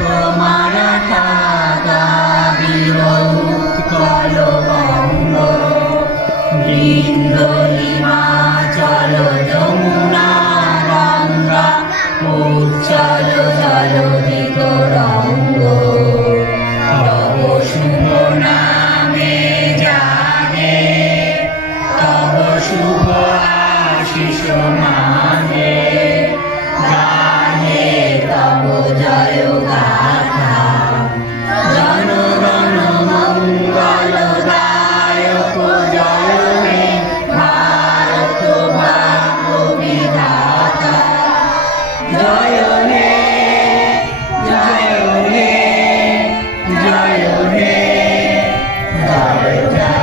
তোমার থাকা বিরোৎকল বঙ্গ বৃন্দলিমাচল যমুনা গঙ্গা উজ্জ্বল জলধি তরঙ্গ তব শুভ নামে জাগে তব শুভ আশিস মানে গানে তব জয় গাথা জনগণ মঙ্গলদায়ক জয় হে ভারত ভাগ্য বিধাতা জয় হে জয় হে জয় হে জয় জয়